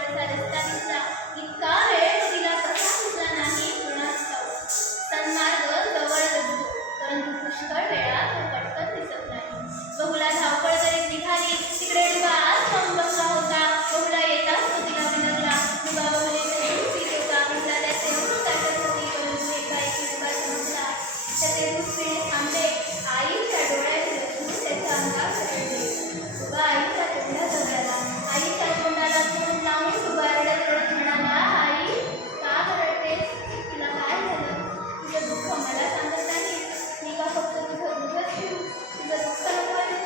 जवळचा रस्ता दिसला. इतका वेळ तिला कसा दिसला नाही कुणास ठाऊक. सन्मार्ग जवळ दिसतो, परंतु पुष्कळ वेळा तो पटकन दिसत नाही. बहुला धावपळ करीत निघाली. तिकडे डुबा आज बसला होता. बहुला येताच तो तिला विनवला. डुबा बहुलीकडे पीत होता. बहुला त्याचे दूध टाकत होती, परंतु एकाएकी डुबा समजला. त्याचे दूध पिणे थांबले. आईच्या डोळ्याचे अश्रू त्याच्या अंगावर चढले. डुबा आईच्या तोंडाजवळ आला. आईच्या तोंडाला तोंड लावून डुबा रडत रडत म्हणाला, आई का रडतेस? तुला काय झालं? तुझं दुःख मला सांगत नाही. मी का फक्त तुझं दुःखच घेऊ? तुझं दुःख नको आहे.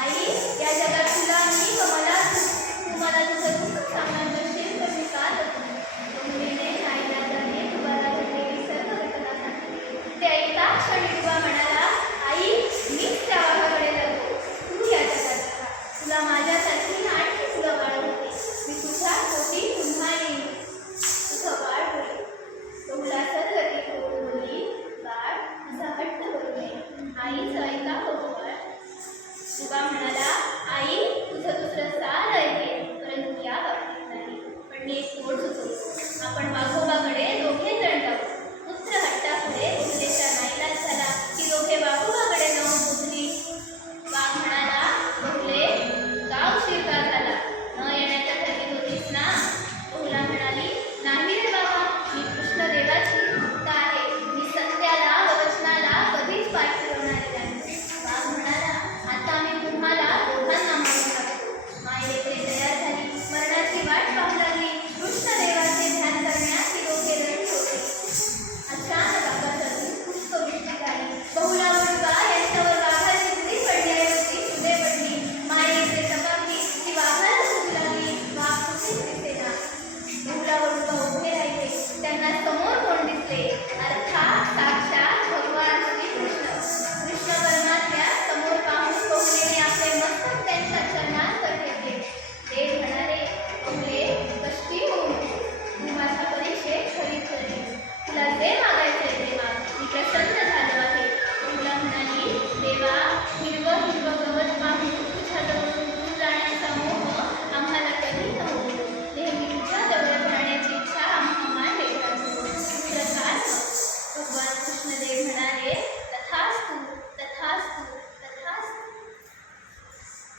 आई, या जगात तुला मी व मला तू मला तुझं दुःख सांगणार नसशील तर मी का जगू? बहुलीने नाईलाजाने डुबाला घडलेली सर्व घटना सांगितली. ते ऐकताच क्षणी डुबा म्हणाला, आई मीच त्या वाघाकडे जातो. तू या जगात राहा. तुला माझ्यासारखी आणखी तुला बाळ होते. मी तुझ्या पोटी पुन्हा येईन. तुझं बाळ होईल. बहुला सदगती होऊन बोलली, बाळ असा हट्ट करू नये. आईचं ऐका हो बाळ. डुबा म्हणाला, आई तुझं दुसरं सारं ऐकेल, परंतु या बाबतीत नाही. पण मी एक तोड सुचवतो. आपण वाघ